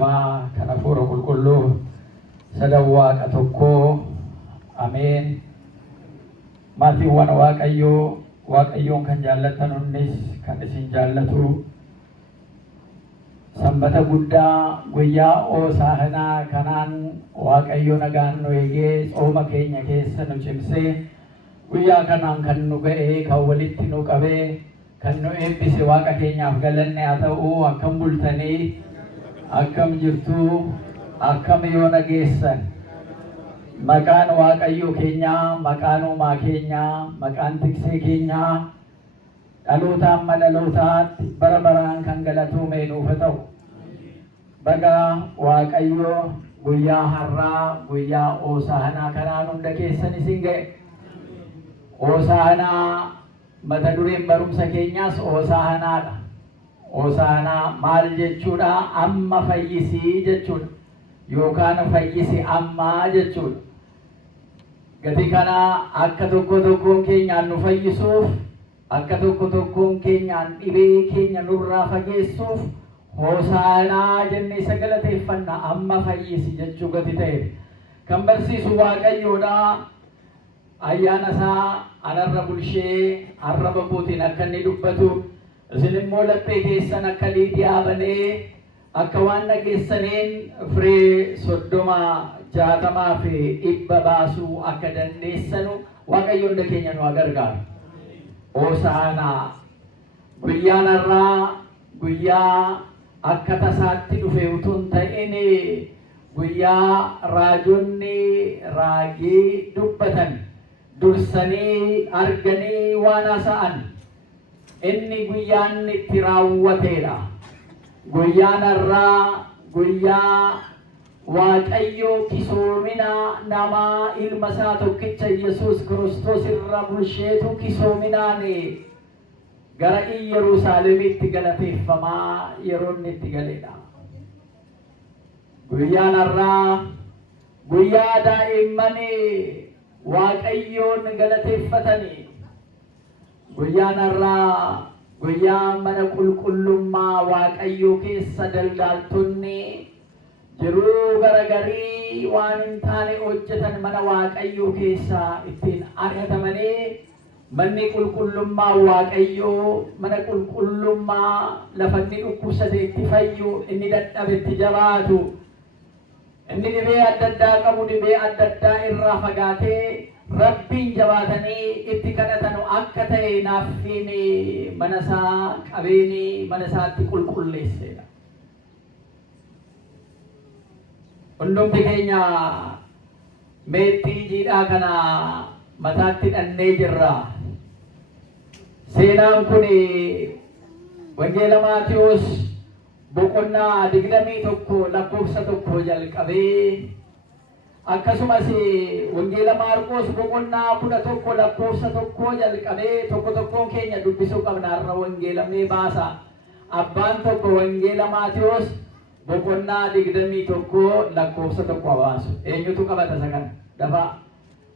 Kana fuura qulqulluu sadan waaqa tokkoo ameen. Maatiiwwan waaqayyoon kan jaallattan hunnis kan isin jaallatu sanbata guddaa guyyaa Hoosaa'inaa kanaan waaqayyo nagaan nu eegee tsooma keenya keessa nu cimsee guyyaa kanaan kan nu ga'ee kan walitti nu qabee kan nu eebbise waaqa keenyaaf galanne haa ta'u. Akkam bultanii akkam jirtu akkam yoo nageessan maqaan waaqayyo keenyaa maqaan uumaa keenyaa maqaan tiksee keenyaa dhalootaan dhalootaatti bara baraan kan galatuume nuuf ta'u. Baga waaqayyo guyyaa har'aa guyyaa Hoosaa'inaa kanaan hunda keessan isin ga'e. Hoosaa'inaa mata dureen barumsa keenyaas Hoosaa'inaadha. Hoosaa'inaa maal jechuudha? Amma fayyisii jechuudha yookaan fayyisi ammaa jechuudha. Gatii kana akka tokkoon keenyaan nu fayyisuuf, akka tokkoon keenyaan dhibee keenya nurraa fageessuuf Hoosaa'inaa jennee galateeffanna. Amma fayyisi jechuu gati ta'eef kan barsiisu waaqayyoodha. Ayyaana isaa anarra bulshee arraba kootiin akka inni dubbatu, isin immoo laphee keessan akka liidiyaa banee akka waan dhageessaniin firee 30, 60 fi 100 baasuu akka dandeessanu waaqayyo hunda keenya nu gargaaru. Hoosaa'inaa guyyaan har'aa guyyaa akka tasaatti dhufe utuu hin ta'in guyyaa raajonni raagii dubbatan dursanii arganii waan haasa'an inni guyyaan itti raawwateedha. Guyyaan har'aa guyyaa waaqayyo kisoomina namaa ilma isaa tokkicha Yesuus Kiristoos irra bulcheetu kisoominaan gara Yerusaalemitti galateeffamaa yeroo inni itti galeedha. Guyyaan har'aa guyyaa daa'imman waaqayyoon galateeffatanii. Guyyaan har'aa guyyaa mana qulqullummaa waaqayyoo keessa daldaltoonni jiruu garagarii waan hin taane hojjetan mana waaqayyoo keessa ittiin ari'atamanii manni qulqullummaa waaqayyoo mana qulqullummaa lafa inni dhukkubsate itti fayyu, inni dadhabe itti jabaatu, inni dhibee adda addaa qabu dhibee adda addaa irraa fagaatee rabbiin jabaatanii itti kadhatanu akka ta'e naaffiin mana isaa qabeeni mana isaatti qulqulleesseedha. Hundumti keenya meexxii jiidhaa kana mataatti hidhannee jirra. Seenaan kun wangeela Maatiyos boqonnaa 21 lakkoofsa 1 jalqabee akkasumas wangeela Maarqos boqonnaa 11 lakkoofsa 1 jalqabee tokkoon keenya dubbisuu qabna. Har'a wangeela mee baasa. Abbaan tokko wangeela Maatiyos boqonnaa 21 lakkoofsa 1 baasu. Eenyutu qabata isa kana? Dafaa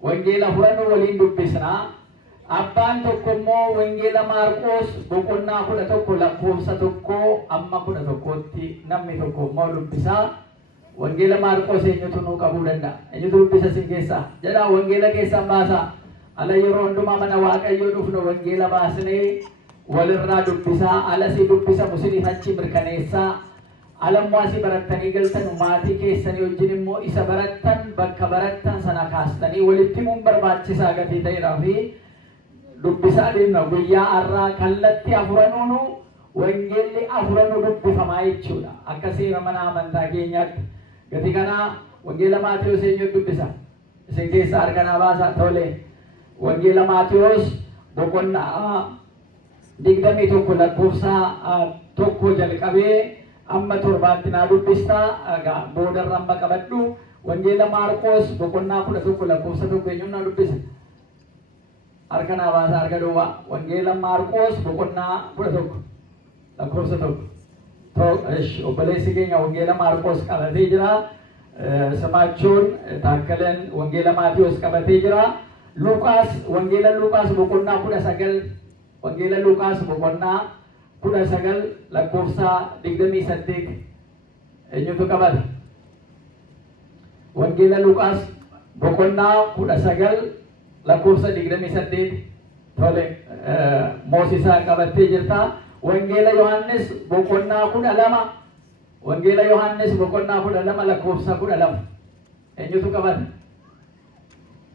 wangeela furannu waliin dubbisnaa. Abbaan tokko immoo wangeela Maarqos boqonnaa 11 lakkoofsa 1 amma 11tti namni tokko immoo dubbisaa. Wangeela Maarqos eenyutu nuu qabuu danda'a? Eenyutu dubbisa isin keessaa? Jedhaa wangeela keessan baasaa. Ala yeroo hundumaa mana waaqayyoo dhufnu wangeela baasnee walirraa dubbisaa. Ala si dubbisa musiniif achi mirkaneessaa. Alammoo asii barattanii galtan maatii keessanii wajjin immoo isa barattan bakka barattan sana kaastanii walitti himuun barbaachisaa gatii ta'eedhaa fi dubbisaa deemna. Guyyaa har'aa kallattii afuranuu wangeelli afuranuu dubbifamaa jechuudha. Akka seera mana amantaa keenyaatti. Gatii kana wangeela Maatiyos eenyu dubbisa? Isin keessaa harkanaa baasaa. Tole. Wangeela Maatiyos boqonnaa 21 lakkoofsa 1 jalqabee amma 7tti naa dubbistaa. Boodarra amma qabadhu. Wangeela Maarqos boqonnaa 11 lakkoofsa 1 eenyuun naa dubbisa? Harkanaa baasaa harka duwwaa. Wangeela Maarqos boqonnaa 11 lakkoofsa 1. Obboleessi keenya wangeela Maarqos qabatee jira. Samaachoon Taakkaleen wangeela Maatiyos qabatee jira. Wangeela Luqaas boqonnaa 19 wangeela Luqaas boqonnaa 19 lakkoofsa 28 eenyutu qabata? Wangeela Luqaas boqonnaa 19 lakkoofsa 28 tole Moosisaa qabattee jirta. Wangeela Yohaannis boqonnaa 12 Wangeela Yohaannis boqonnaa 12 lakkoofsa 12 eenyutu qabata?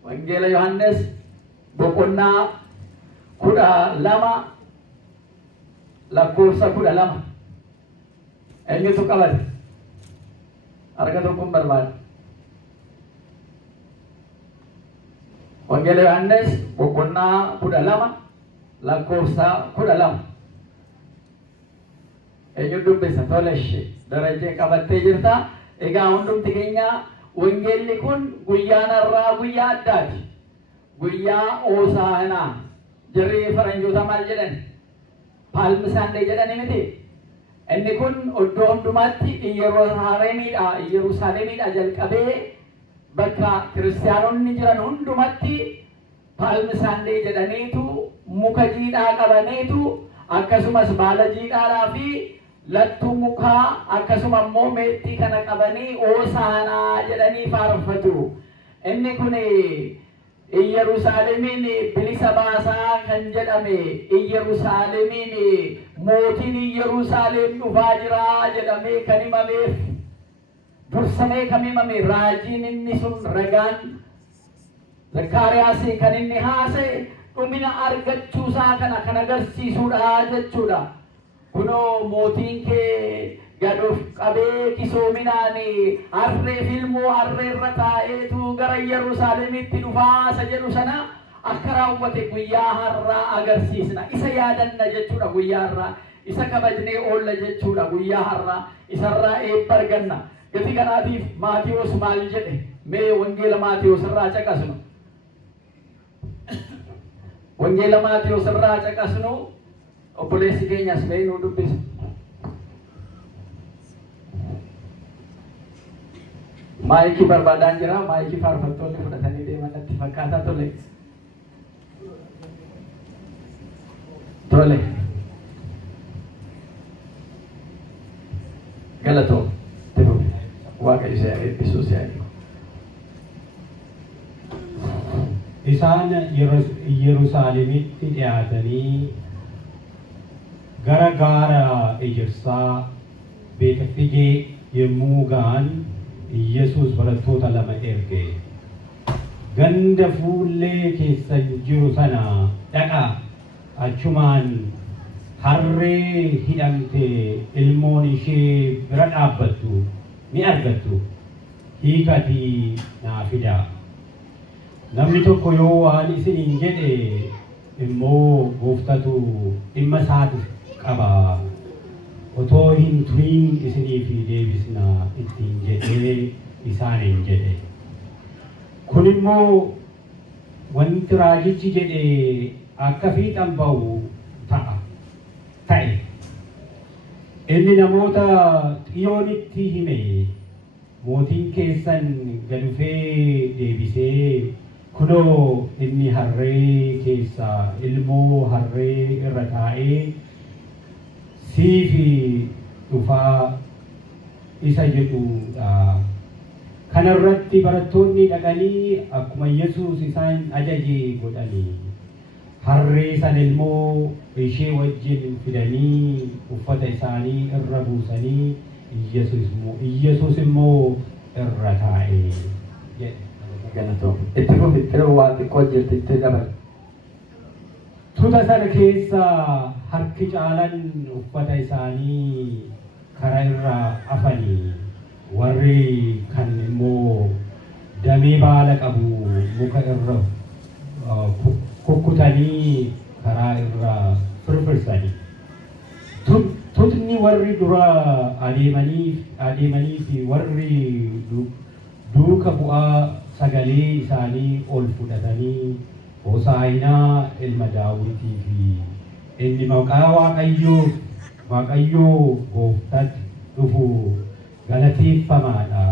Wangeela Yohaannis boqonnaa 12 lakkoofsa 12 eenyutu qabata? Harka tokkoon barbaada. Wangeela Yohaannis boqonnaa 12 lakkoofsa 12 eenyu dubbisa? Tole ishee darajee qabattee jirta. Egaa hundumti keenya wangeelli kun guyyaan har'aa guyyaa addaati. Guyyaa Hoosaanaa. Jarri faranjoota maal jedhan? Paalmi Saandee jedhani miti. Inni kun iddoo hundumaatti Yerusaalemiidhaa jalqabee bakka kiristaanonni jiran hundumatti Paalmi Saandee jedhaniitu muka jiidhaa qabaniitu akkasumas baala jiidhaadhaa fi lattuu mukaa akkasuma immoo meexxii kana qabanii Hoosaanaa jedhanii faarfatu. Inni kun Yerusaalemiin bilisa baasaa kan jedhame Yerusaalemiin mootiin Yerusaalem dhufaa jira jedhamee kan himameef dursamee kan himame raajiin inni sun ragaan Zakkaariyaas kan inni haasa'e dhumina argachuusaa kana kan agarsiisudha jechuudha. Kunoo mootiin kee gad of qabee kisoominaan harree filmoo harreerra taa'eetu gara Yerusaalemitti dhufaa jedhu sana akka raawwate guyyaa har'aa agarsiisna. Isa yaadanna jechuudha guyyaa har'aa. Isa kabajnee oolla jechuudha guyyaa har'aa. Isarraa eebba arganna. Gati kanaatiif Maatiyos maal jedhe? Mee wangeela Maatiyos irraa caqasnu. Wangeela Maatiyos irraa caqasnu obboleessi keenyas mee nu dubbisu. Maayikii barbaadaan jira. Maayikii faarfattoonni fudhatanii deeman natti fakkaata. Tole. Galatoo. Waaqayyo isa eebbisuu si haa. Isaan Yerusaalemitti dhiyaatanii gara gaara Ejersaa Beetfagee yommuu ga'an Yesuus barattoota lama erge. Ganda fuullee keessa jiru sana dhaqaa achumaan harree hidhamte ilmoon ishee bira dhaabbattu ni argattu. Hiikatii naa fidaa. Namni tokko yoo waan isiniin jedhe immoo gooftatu dhimma isaatiif qaba. Otoo hin turiin isiniif deebisna ittiin jedhee isaaniin jedhe. Kun immoo wanti raajichi jedhe akka fiixan ba'u ta'e. Inni namoota Xiyoonitti hime mootiin keessan gad dhufee deebisee kunoo inni harree keessa ilmoo harree irra taa'ee siifi dhufaa isa jedhudha. Kana irratti barattoonni dhaqanii akkuma Yesuus isaan ajaje godhanii harree sana ilmoo ishee wajjin fidanii uffata isaanii irra buusanii Yesuus immoo irra taa'ee jedhe. Itti fufitti waan xiqqoo jirti itti dabal. Tuuta sana keessa harki caalan uffata isaanii karaa irra afanii warri kan immoo damee baala qabu muka irra kukkutanii karaa irra firfirsanii. Tuutni warri dura adeemanii fi warri duuka bu'aa sagalee isaanii ol fudhatanii Hoosaa'inaa ilma Daawitii fi inni maqaa Waaqayyoo gooftaatti dhufu galateeffamaadha.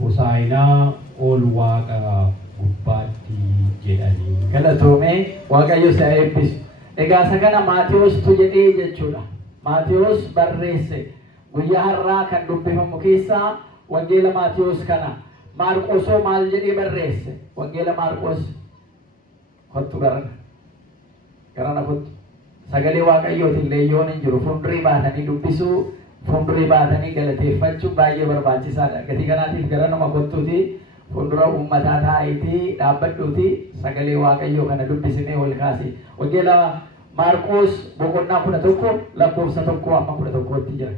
Hoosaa'inaa ol Waaqa gubbaatti jedhanii. Galatoomee Waaqayyo si haa eebbisu. Egaa isa kana Maatiyoostu jedhee jechuudha. Maatiyos barreesse. guyyaa har'aa kan dubbifamu keessaa wangeela Maatiyos kana. Maarqosoo maal jedhee barreesse? Wangeela Maarqos kottu garana kottu. Sagalee Waaqayyootiin leeyyoon hin jiru. Fuuldurii baatanii dubbisuu, fuuldurii baatanii galateeffachuun baay'ee barbaachisaadha. Gatii kanaatiif gara nama kottuuti fuuldura uummataa taa'itii dhaabbadhuuti sagalee Waaqayyoo kana dubbisinee ol kaasi. Wangeela Maarqos boqonnaa 11 lakkoofsa 1 amma 11tti jira.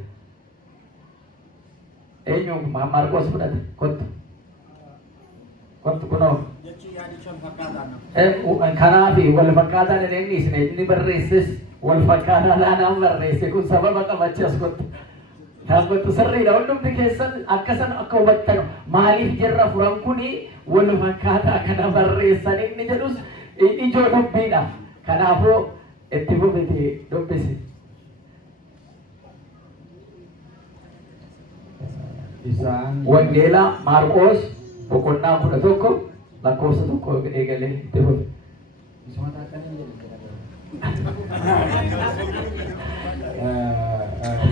Eenyu Maarqos fudhate? Kottu. Kottu kunoo. Kanaaf wal fakkaataa dhedheenni isin inni barreesses wal fakkaataa laanaan barreesse kun sababa qabachas kottu. Kan kottu sirriidha hundumti keessan akkasan akka hubattan maaliif jirra furan kuni wal fakkaataa kana barreessan inni jedhus ijoo dubbiidha. Kanaafuu itti fufiti dubbisi. Wangeela Maarqos boqonnaa 11 lakkoofsa 1 eegalee itti fufi.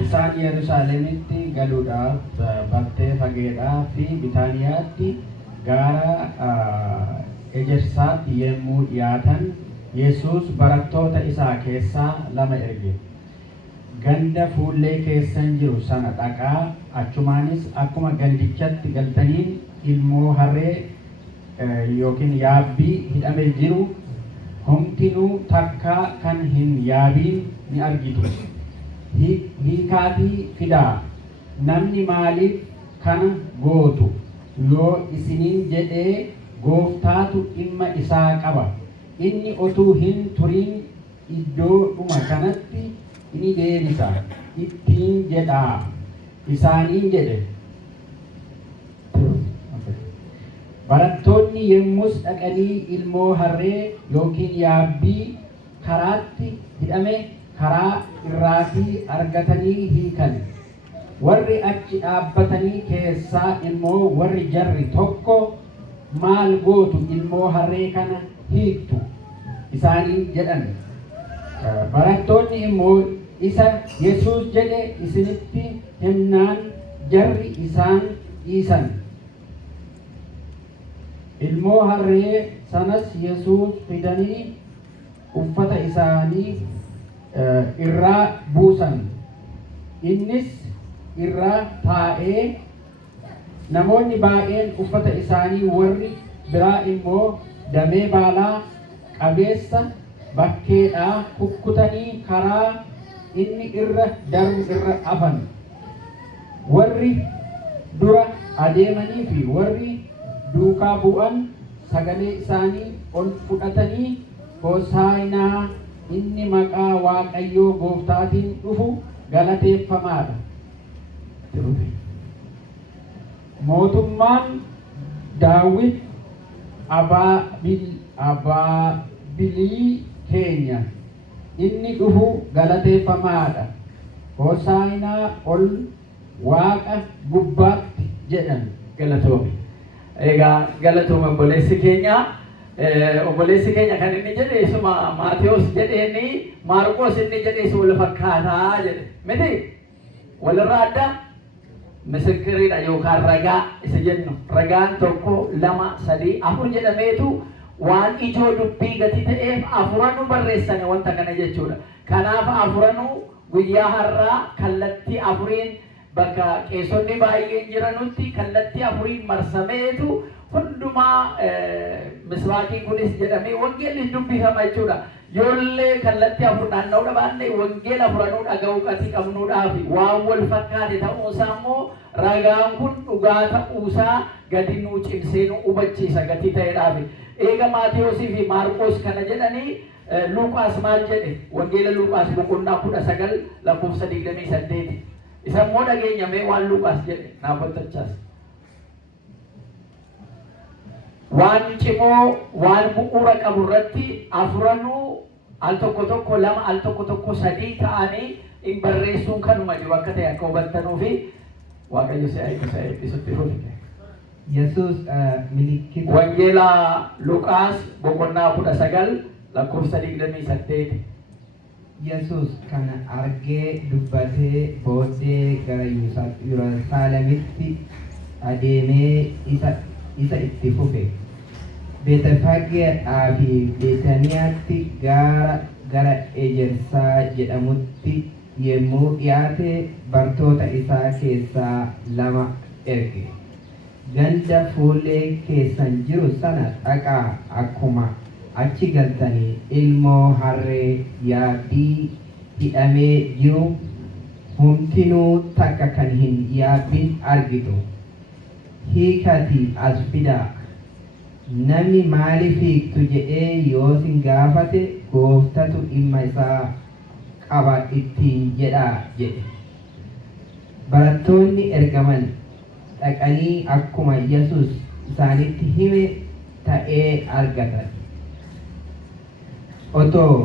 Isaan Yerusaalemitti galuudhaaf battee fageedhaa fi Bitaaniyaatti gaara ejersaatti yemmuu dhiyaatan Yesuus barattoota isaa keessaa 2 erge. Ganda fuullee keessan jiru sana dhaqaa achumaanis akkuma gandichatti galtaniin ilmoo harree yookiin yaabbii hidhamee jiru homtinuu takkaa kan hin yaabiin ni argitu. Hiikaatii fidaa namni maaliif kana gootu yoo isiniin jedhee gooftaatu dhimma isaa qaba. Inni otuu hin turiin iddoodhuma kanatti ni deebisa ittiin jedhaa isaaniin jedhe. Barattoonni yemmus dhaqanii ilmoo harree yookiin yaabbii karaatti hidhame karaa irraatii argatanii hiikan. Warri achi dhaabbatanii keessaa immoo warri jarri tokko maal gootu ilmoo harree kana hiiktu isaaniin jedhan. Barattoonni immoo isa Yesuus jedhe isinitti himnaan jarri isaan dhiisan. Ilmoo harree sanas Yesuus fidanii uffata isaanii irraa buusan. Innis irraa taa'ee namoonni baay'een uffata isaanii warri biraa immoo damee baalaa qabeessa bakkeedhaa kukkutanii karaa inni irra darbu irra afan. Warri dura adeemanii fi warri duukaa bu'an sagalee isaanii ol fudhatanii Hoosaa'inaa inni maqaa Waaqayyoo Gooftaatiin dhufu galateeffamaadha. Mootummaan Daawit abaabilii keenya inni dhufu galateeffamaadha. Hoosaa'inaa ol Waaqa gubbaatti jedhan. Galatoome. Egaa galatoome obboleessi keenya kan inni jedhe isuma Maatiyos jedheeni Maarqos inni jedhe isa wal fakkaataa jedhe. Miti walirraa adda misirkiriidha yookaan ragaa isa jennu. Ragaan tokko 2 3 4 jedhameetu waan ijoo dubbii gatii ta'eef afuranuu barreessane wanta kana jechuudha. Kanaaf afuranuu guyyaa har'aa kallattii afuriin bakka qeessonni baay'een jiranutti kallattii afuriin marsameetu hundumaa miswaakiin kunis jedhamee wangeelli dubbifama jechuudha. Yoollee kallattii afur naanna'uu baanne wangeela afuranuu dhaga'uu qatii qabnuudhaaf waan wal fakkaate ta'uusaa immoo ragaan kun dhugaa ta'uusaa gadi nuu cimsee nu hubachiisa gatii ta'eedhaaf. Eega Maatiyosii fi Maarqos kana jedhanii Luqaas maal jedhe? Wangeela Luqaas boqonnaa 19 lakkoofsa 28. Isa immoo dhageenyamee waan Luqaas jedhe naaf wattachaas. Waan cimoo waan bu'uura qabu irratti afuranuu al tokko tokko 2 al tokko tokko 3 ta'anii hin barreessuun kanuma jiru akka ta'e akka hubattanii fi Waaqayyo si'a eebbisutti fufi. Yesus milikita Wangeela Luqaas boqonnaa 19 lakkoofsa 28. Yesus kana argee dubbatee booddee gara Yerusaalemitti adeemee isa itti fufe. Beetfaageedhaa fi Beetaniyaatti gara Ejersaa jedhamutti yemmuu dhiyaate bartoota isaa keessaa 2 erge. Ganda fuullee keessan jiru sana dhaqaa akkuma achi galtanii ilmoo harree yaabbii hidhamee jiru hundinuu takka kan hin yaabbin argitu. Hiikatii as fidaa. Namni maaliif hiiktu jedhee yoo sin gaafate gooftatu dhimma isaa qaba ittiin jedhaa jedhe. Barattoonni ergaman dhaqanii akkuma Yesus isaanitti hime ta'ee argatan. Otoo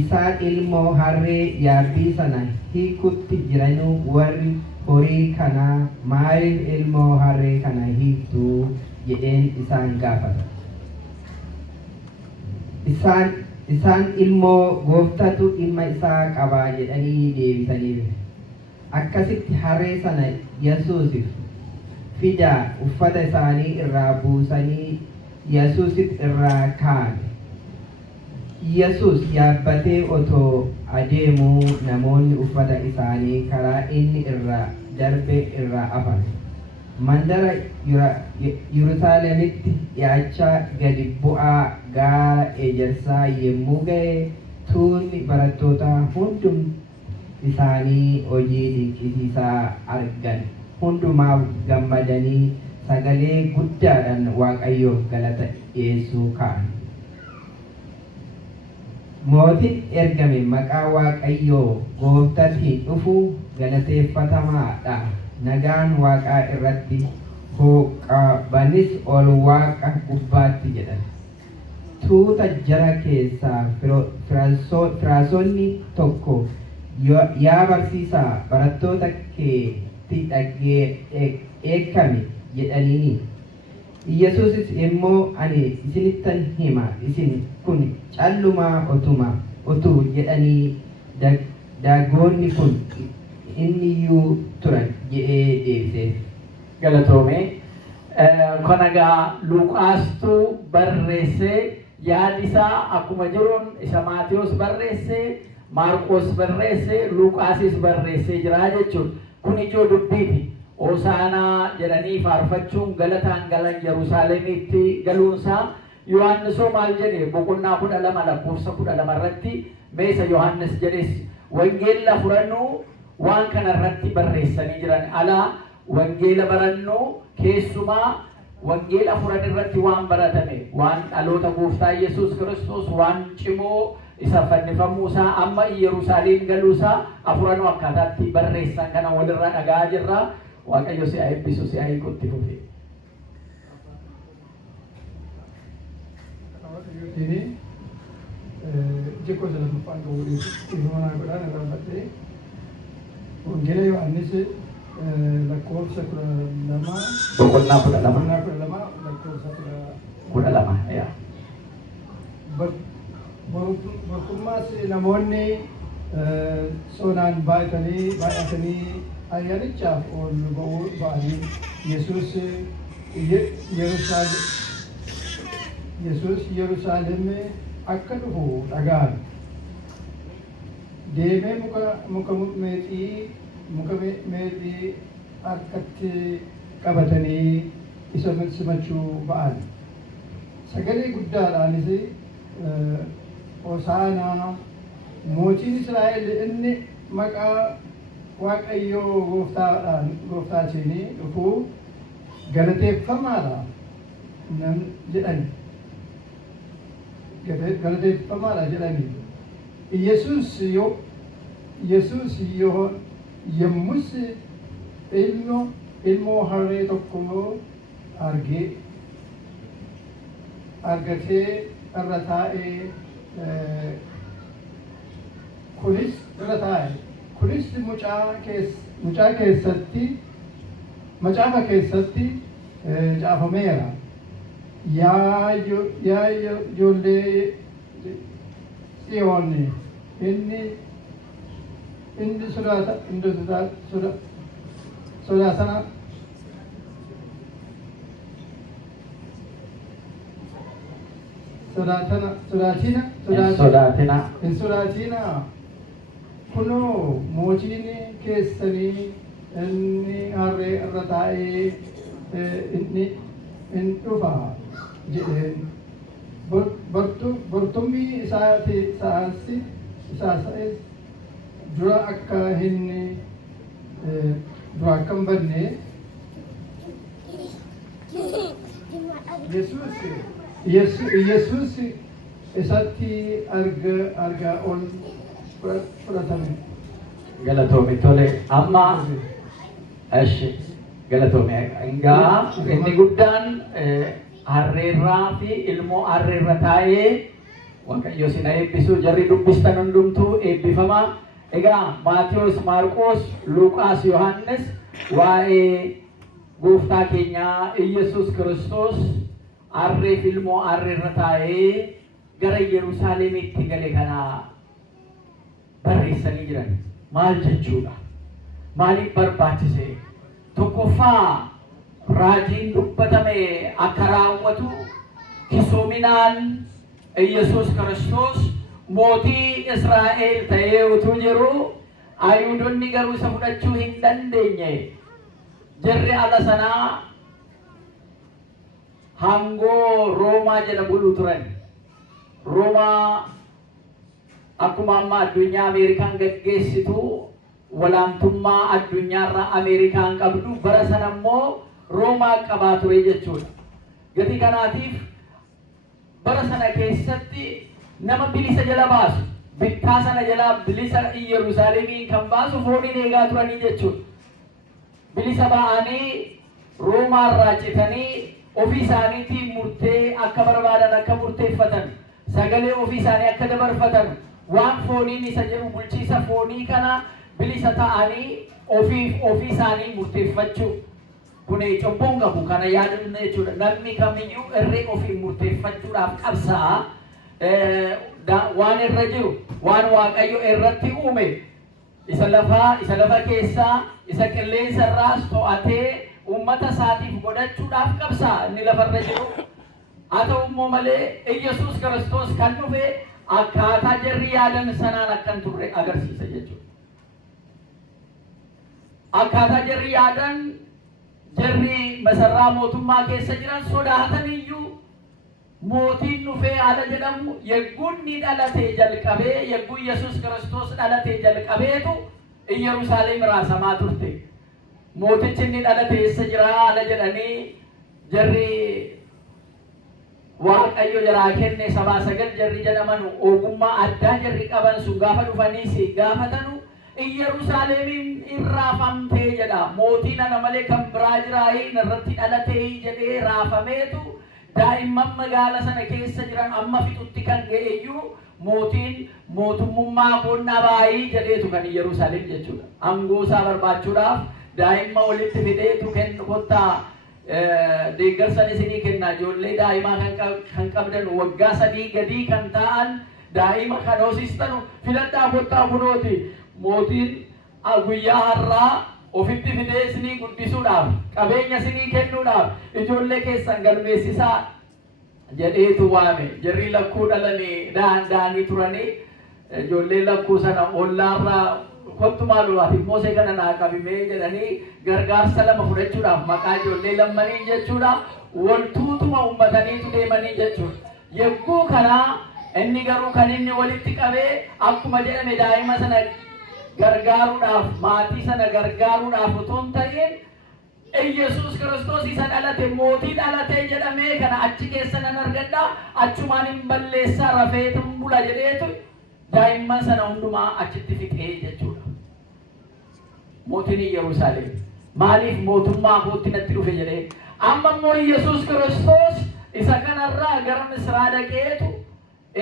isaan ilmoo harree yaabbii sana hiikutti jiranuu warri horii kanaa maaliif ilmoo harree kana hiiktu jedheen isaan gaafata. Isaan ilmoo gooftatu dhimma isaa qabaa jedhanii deebisaniif. Akkasitti harree sana Yesuusiif fidaa uffata isaanii irraa buusanii Yesuusit irraa kaa'an. Yesus yaabbatee otoo adeemuu namoonni uffata isaanii karaa inni irra darbe irraa afan. Mandara Yerusaalemitti dhiyaachaa gadi bu'aa gaara Ejersaa yemmuu ga'e tuunni barattootaa hundum isaanii hojii dinqisiisaa argan. Hundumaaf gammadanii sagalee guddaadhaan Waaqayyoof galata dhiyeessuu ka'an. Mootiin ergame maqaa Waaqayyoo gooftaatiin dhufu galateeffatamaadha. Nagaan Waaqaa irratti hooqabanis ol Waaqa gubbaatti jedhan. Tuuta jara keessaa firaasonni tokko yaa barsiisaa barattoota keetti eekkame jedhaniini. Yesuusis immoo ani isinittan hima isin kun callumaa utuu jedhanii dagoonni kun inniyyuu turan jedhee deebise. Galatoome. Kanagaa Luqaastuu barreessee yaadisaa akkuma jiruun isa Maatiyos barreessee Maarqos barreessee Luqaasis barreessee jira jechuudha. Kun ijoo dubbiiti. Hosaanaa jedhanii faarfachuun galataan galan Yerusaalemitti galuunsaa Yohaannisoo maal jedhe boqonnaa 12 lakkoofsa 12 irratti meesa Yohaannis jedhes wangeela furannuu waan kana irratti barreessanii jiran alaa wangeela barannuu keessumaa wangeela furan irratti waan baratame waan dhaloota gooftaa Yesuus Kiristoos waan cimoo isa fannifamuusaa amma Yerusaalem galuusaa afuranuu akkaataatti barreessan kana walirra dhagaa jirra. Waaqayyo si eebbisu si hiikutti fufe. Ini jikko sana tuffaan ta'uu ilmoonaa godhaan irraa badhee wangeela Yohaannis lakkoofsa 12 boqonnaa 12 lakkoofsa 12 Bartummaas namoonni sonaan baay'atanii ayyaanichaaf ol ba'uu ba'anii Yesuus Yerusaalem akka dhufu dhaga'an. Deemee muka meexxii harkatti qabatanii isa simachuu ba'an. Sagalee guddaadhaanis Hosaanaa mootiin Israa'el inni maqaa Waaqayyoo gooftaatiin dhufu galateeffamaadha jedhani. Yesuus yommus ilmoo harree tokko argatee irra taa'ee kunis macaafa keessatti caafameera. Yaa ijoollee Xiyoon inni inni sodaata sodaatana sodaatina hin sodaatina kunoo mootiin keessanii inni harree irra taa'ee inni in dhufa jedheen bartummi isaas dura akka hin banne Yesuus isatti argaa ol fudhatame. galatoomi tole amma eshi galatoomi egaa inni guddaan harreerraa fi ilmoo harreerra taa'ee Waaqayyo sin eebbisu jarri dubbistan hundumtuu eebbifama. Egaa Maatiyos, Maarqos, Luuqaas, Yohannis waa'ee gooftaa keenyaa Iyesuus Kiristoos harree fi ilmoo harreerra taa'ee gara Yerusaalemitti gale kana barreessanii jiran. Maal jechuudha? Maaliif barbaachise? Tokkoffaa raajiin dubbatame akka raawwatu kisoominaan Iyesuus Kiristoos mootii Israa'el ta'ee utuu jiru Ayuudonni garuu isa fudhachuu hin dandeenye. Jarri ala sanaa hangoo Roomaa jala buluu turan. Roomaa akkuma amma addunyaa Ameerikaan gaggeessitu walaantummaa addunyaarra Ameerikaan qabdu bara sana immoo Roomaa qabaa ture jechuudha. Gatii kanaatiif bara sana keessatti nama bilisa jala baasu bittaa sana jala bilisa Yerusaalemiin kan baasu fooniin eegaa turanii jechuudha. Bilisa ba'anii Roomaarraa citanii ofii isaaniitiin murtee akka barbaadan akka murteeffatan sagalee ofii isaanii akka dabarfatan waan fooniin isa jedhu bulchiisa foonii kana bilisa ta'anii ofii isaanii murteeffachuu. Kun cobboon qabu kana yaadamne jechuudha. Namni kamiyyuu irree ofii murteeffachuudhaaf qabsa'a. Waan irra jiru waan Waaqayyo irratti uume isa lafa keessaa isa qilleensa irraas to'atee uummata isaatiif godhachuudhaaf qabsa'a inni lafarra jiru. Haa ta'u immoo malee Iyesuus Kiristoos kan dhufe akkaataa jarri yaadan sanaan akkan turre agarsiisa jechuudha. Akkaataa jarri yaadan jarri masarraa mootummaa keessa jiran sodaatan iyyuu mootiin dhufee ala jedhamu yegguun ni dhalatee jalqabee yegguu Yesuus Kiristoos dhalatee jalqabeetu Yerusaalem raasamaa turte. Mootichi inni dhalatee eessa jira ala jedhanii jarri Waaqayyo jaraa kenne sabaa sagal jarri jedhaman ogummaa addaa jarri qaban sun gaafa dhufanii si gaafatanu Yerusaalemiin irraafamtee jedha. Mootiin ana malee kan biraa jiraayii irratti dhalatee jedhee raafameetu daa'imman magaala sana keessa jiran amma fixutti kan ga'eeyyuu mootiin mootummaa konnaa baay'ee jedheetu kan Yerusaalem jechuudha. Aangoo isaa barbaachuudhaaf daa'imma walitti fideetu kennu kottaa deeggarsan isinii kenna ijoollee daa'imaa kan qabdan waggaa 3 gadii kan ta'an daa'ima kan hoosistanu filadhaa kottaa kunooti. Mootiin guyyaa har'aa ofitti fidee isinii guddisuudhaaf qabeenya isinii kennuudhaaf ijoollee keessan galmeessisaa jedheetu waame. Jarri lakkuu dhalanii daanda'anii turanii ijoollee lakkuu sana ollaarraa kottu maaluudhaaf immoo kana naa qabimee jedhanii gargaarsa 2 fudhachuudhaaf maqaa ijoollee lammanii jechuudha waltuutuma uummataniitu deemanii jechuudha. Yegguu kanaa inni garuu kan inni walitti qabee akkuma jedhame daa'ima sana gargaaruudhaaf maatii sana gargaaruudhaaf otoo hin ta'in Iyesuus Kiristoos isa dhalate mootii dhalatee jedhamee kana achi keessa nan argadha achumaan hin balleessaa rafeetum bula jedheetu daa'imman sana hundumaa achitti fixee jechuudha. Mootiin Yerusaalem maaliif mootummaa kootti natti dhufe jedhee amma immoo Iyesuus Kiristoos isa kanarraa gara Misraa dhaqeetu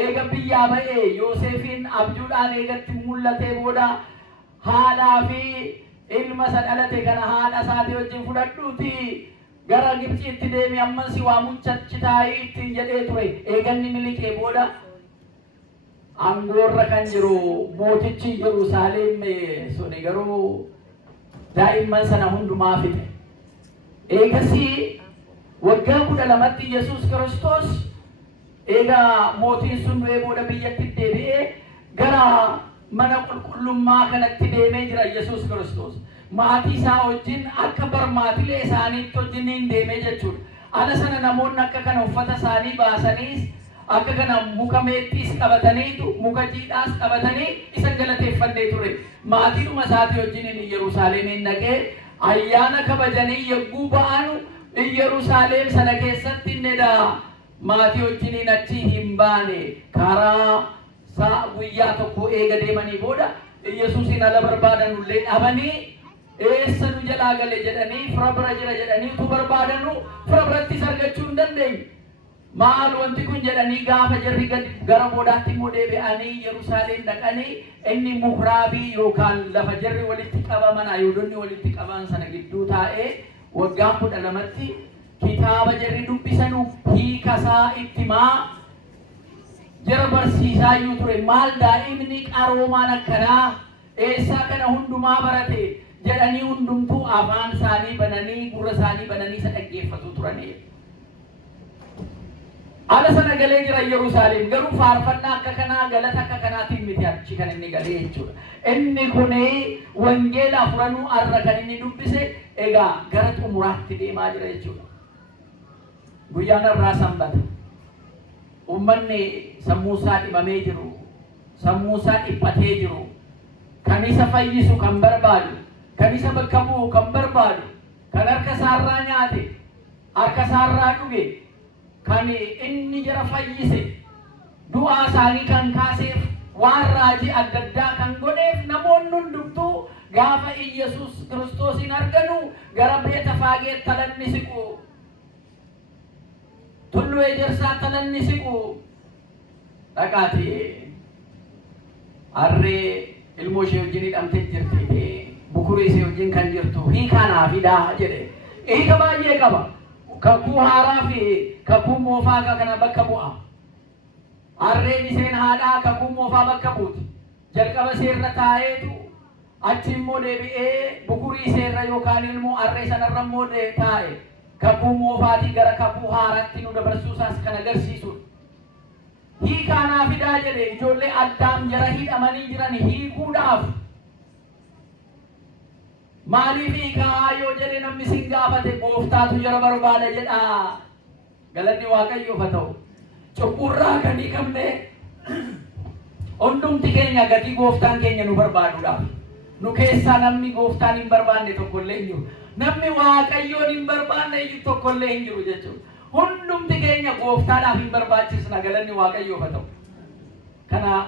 eega biyyaa ba'ee Yoosefiin abjuudhaan eegatti mul'atee booda haadhaa fi ilma isa dhalate kana haadha isaatii wajjin fudhadhuuti gara Gibxiitti deemi ammas waa muchachi taa'ii ittiin jedhee ture. Eeganni miliqee booda angorra kan jiru mootichi Yerusaalem suni garuu daa'imman sana hundumaa fide. Eegasii waggaa 12tti Yesuus Kiristoos egaa mootiin sun du'ee booda biyyatti deebi'ee gara mana qulqullummaa kanatti deemee jira Yesuus Kiristoos. Maatii isaa wajjin akka barmaatilee isaaniitti wajjin deemee jechuudha. Ala sana namoonni akka kana uffata isaanii baasaniis akka kana muka meexxiis qabataniitu muka jiidhaas qabatanii isan galateeffannee ture. Maatiidhuma isaatii wajjin Yerusaalemiin dhaqee ayyaana kabajanii yogguu ba'anu Yerusaalem sana keessatti innedha maatii wajjin achi hin baane karaa saa guyyaa tokko eega deemanii booda Yesuusin ala barbaadanullee dhabanii eessa nu jalaa gale jedhanii fira bira jira jedhanii utuu barbaadanu fira birattis argachuu hin dandeenye. Maal wanti kun jedhanii gaafa jarri gara boodaatti immoo deebi'anii Yerusaalem dhaqanii inni mukraabii yookaan lafa jarri walitti qabaman Ayhuudonni walitti qaban sana gidduu taa'ee waggaa 12tti kitaaba jarri dubbisanu hiikasaa itti himaa jara barsiisaa iyyuu ture. Maal daa'imni qaroomaan akkanaa eessaa kana hundumaa barate jedhanii hundumtuu afaan isaanii bananii gurra isaanii bananii isa dhaggeeffatu turanii. Ala sana galee jira Yerusaalem garuu faarfannaa akka kanaa galata akka kanaatiin miti achi kan inni galee jechuudha. Inni kuni wangeela afuranuu arra kan inni dubbise egaa gara xumuraatti deemaa jira jechuudha. Guyyaan irraa Sanbata. Uummanni sammuu isaa dhibamee jiru, sammuu isaa dhiphatee jiru, kan isa fayyisu kan barbaadu, kan isa bakka bu'u kan barbaadu, kan harka isaarraa nyaate, harka isaarraa dhuge, kan inni jara fayyise, du'aa isaanii kan kaaseef, waan raajii adda addaa kan godheef namoonni hundumtuu gaafa Yesuus Kiristoosin arganu gara Beetfaagee talanni siqu, Tulluu Ejersaa talanni siqu dhaqaati harree ilmoo ishee wajjin hidhamtee jirti bukurii ishee wajjin kan jirtu hiikaa fidaa jedhe. Hiika baay'ee qaba. Kakuu haaraa fi kakuu moofaa kana bakka bu'a. Harreen isheen haadhaa kakuu moofaa bakka buuti. Jalqaba seerra taa'eetu achi immoo deebi'ee bukurii seerra yookaan ilmoo harree sanarra immoo taa'e. Kakuu moofaatii gara kakuu haaraatti nu dabarsuusaas kan agarsiisudha. Hiikaa fidaa jedhe ijoollee Addaam jara hidhamanii jiran hiikuudhaaf. Maaliif hiikaa yoo jedhe namni sin gaafate gooftaatu jara barbaada jedha. Galanni Waaqayyoof haa ta'u. Cubburraa kan hiikamne hundumti keenya gatii gooftaan keenya nu barbaaduudhaaf. Nu keessaa namni gooftaan hin barbaanne tokkollee hin jiru. Namni Waaqayyoon hin barbaanne tokkollee hin jiru jechuudha. Hundumti keenya gooftaadhaaf hin barbaachisna. Galanni Waaqayyoof haa ta'u. Kana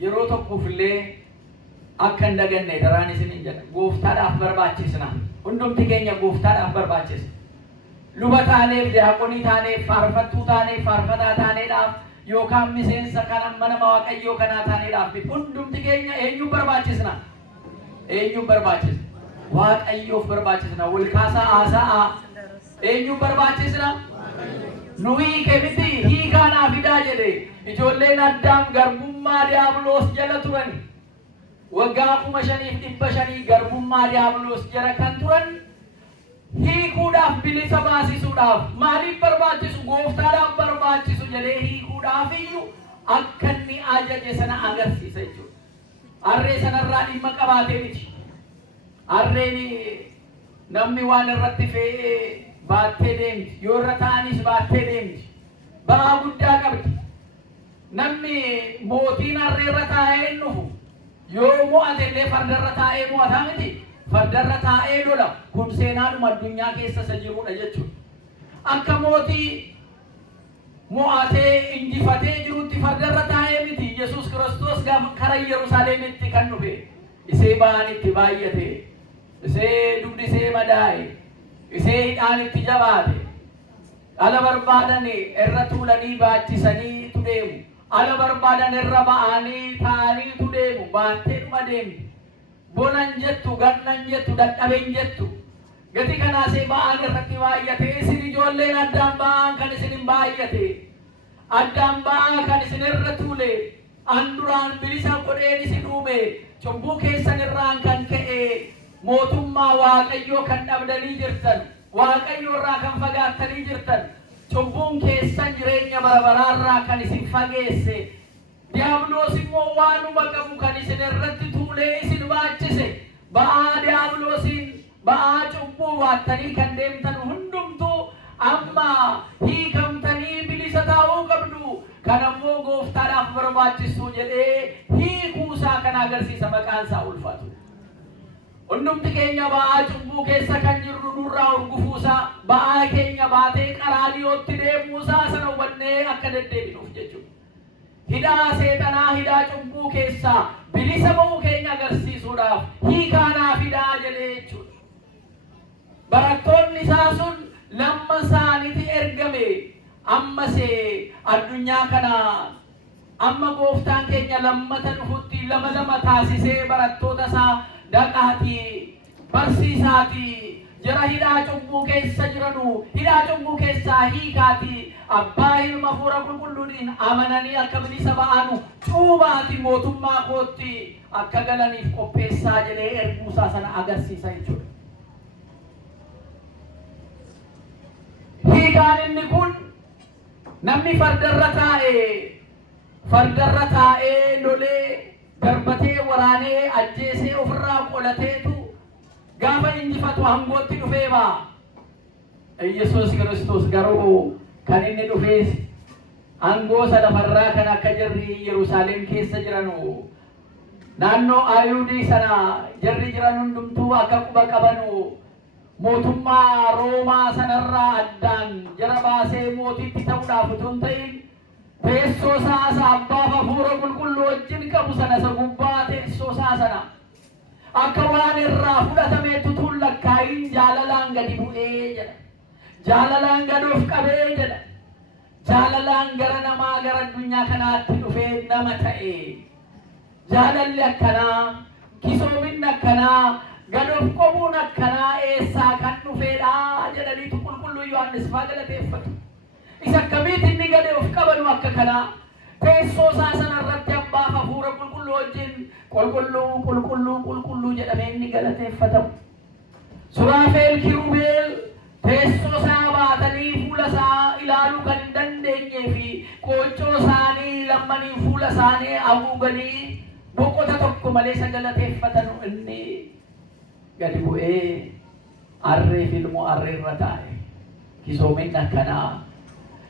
yeroo tokkoofillee akka hin daganne daraan isiniin jedha. Gooftaadhaaf barbaachisna. Hundumti keenya gooftaadhaaf barbaachisna. Luba taaneef, diyaaqonii taaneef, faarfattuu taaneef, faarfataa taaneedhaaf yookaan miseensa kana mana Waaqayyoo kanaa taaneedhaaf hundumti keenya eenyuun barbaachisna? Eenyuun barbaachisna? Waaqayyoof barbaachisna. Wal kaasaa haasa'aa. Eenyuun barbaachisna? Nu hiike miti hiikaa fidaa jedhe. Ijoolleen Addaam garbummaa diiyaabiloos jala turan. Waggaa 5,500 garbummaa diiyaabiloos jala kan turan hiikuudhaaf bilisa baasisuudhaaf maaliif barbaachisu? Gooftaadhaaf barbaachisu jedhee hiikuudhaaf iyyuu akka inni ajaje sana agarsiisa jechuudha. Harree sanarraa dhimma qabaatee miti. Harreen namni waan irratti fe'ee baattee deemti. Yoo irra ta'anis baattee deemti. Ba'aa guddaa qabdi. Namni mootiin harree irra taa'ee hin dhufu. Yoo mo'ate illee fardarra taa'ee mo'ataa miti. Fardarra taa'ee lola. Kun seenaadhuma addunyaa keessa isa jirudha jechuudha. Akka mootii mo'atee injifatee jirutti fardarra taa'ee miti. Yesuus Kiristoos gaafa karaa Yerusaalemitti kan dhufe. Isee ba'aan itti baay'ate. Isee dugdi isee madaa'e. Isee hidhaan itti jabaate. Ala barbaadan irra tuulanii baachisaniitu deemu. Ala barbaadan irra ba'anii taa'aniitu deemu. Baattee dhuma deemti. Bonan jettu, gannan jettu, dadhabeen jettu. Gati kanaasee ba'aan irratti baay'ate. Isin ijoolleen Addaam ba'aan kan isin hin baay'ate. Addaam ba'aa kan isin irra tuule. anduraan bilisa godheen isin uume cubbuu keessan irraan kan ka'e mootummaa Waaqayyoo kan dhabdanii jirtan Waaqayyoo irraa kan fagaattanii jirtan cubbuun keessan jireenya bara baraarraa kan isin fageesse diiyaabiloos immoo waanuma qabu kan isin irratti tuulee isin baachise ba'aa diiyaabiloosiin ba'aa cubbuu baattanii kan deemtan hundumtuu amma hiikamtanii bilisa ta'uu qabdu kanammoo gooftaadhaaf barbaachisu jedhee hiikuusaa kan agarsiisa maqaan isaa ulfaatu. Hundumti keenya ba'aa cubbuu keessa kan jirru nurraa urgufuusaa ba'aa keenya baatee qaraaniyootti deemuusaa sana hubannee akka deddeebinuuf jechuudha. Hidhaa seexanaa hidhaa cubbuu keessaa bilisa ba'uu keenya agarsiisuudhaaf hiikaanaaf hidhaa jedhee jechuudha. Barattoonni isaa sun lamma isaaniiti ergame ammas addunyaa kana amma gooftaan keenya lammata dhufutti lama taasisee barattoota isaa dhaqaatii barsiisaatii jara hidhaa cubbuu keessa jiranu hidhaa cubbuu keessaa hiikaatii abbaa ilma hafuura qulqulluudhaan amananii akka bilisa ba'anu cuubaati mootummaa kootti akka galaniif qopheessaa jedhee erguusaa sana agarsiisa jechuudha. Hiikaan inni kun namni fardarra taa'ee lolee darbatee waraanee ajjeesee ofirraa qolateetu gaafa injifatu hangootti dhufee ba'a. Yesuus Kiristoos garuu kan inni dhufees hangoo lafarraa kan akka jarri Yerusaalem keessa jiranu naannoo Ayuudii sana jarri jiran hundumtuu akka quba qabanu mootummaa Roomaa sanarraa addaan jara baasee mootiitti ta'uudhaaf utuu hin ta'in teessoo isaa abbaaf hafuura qulqulluu wajjin qabu sana isa gubbaa teessoo isaa sana akka waan irraa fudhatameetu tun lakkaa'iin jaalalaan gadi bu'ee jedha. Jaalalaan gad of qabee jedha. Jaalalaan gara namaa gara addunyaa kanaatti dhufee nama ta'e. Jaalalli akkanaa kisoominni akkanaa gad of qabuun akkanaa eessaa kan dhufeedha jedhaniitu qulqulluu Yohaannis faa galateeffatu. Isa akkamitti inni gad of qabanu akka kanaa teessoo isaa sanarratti abbaaf hafuura qulqulluu wajjin qulqulluu jedhamee inni galateeffatamu. Suraafeel kiruubeel teessoo isaa baatanii fuula isaa ilaaluu kan hin dandeenyee fi qoochoo isaanii lammanii fuula isaanii haguuganii boqota tokko malee isa galateeffatan inni gadi bu'ee harree fi ilmoo harreerra taa'e. Kisoominni akkanaa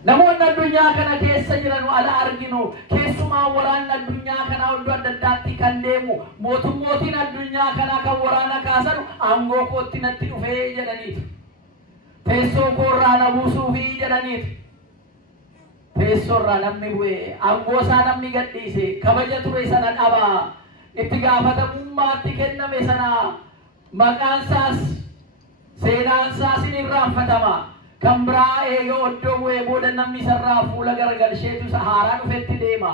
namoonni addunyaa kana keessa jiran ala arginu keessumaa waraanni addunyaa kanaa iddoo adda addaatti kan deemu mootummootiin addunyaa kanaa kan waraana kaasan aangoo kootti natti dhufee jedhaniitu. Teessoo koorraa na buusuufi jedhaniitu. Teessoorraa namni bu'ee aangoo isaa namni gadhiise kabaja ture sana dhabaa itti gaafatamummaatti kenname sana maqaan isaas seenaan isaas ni irraanfatama. Kan biraa eega oddoo bu'ee booda namni sarraa fuula garagalcheetu isa haaraa dhufetti deema.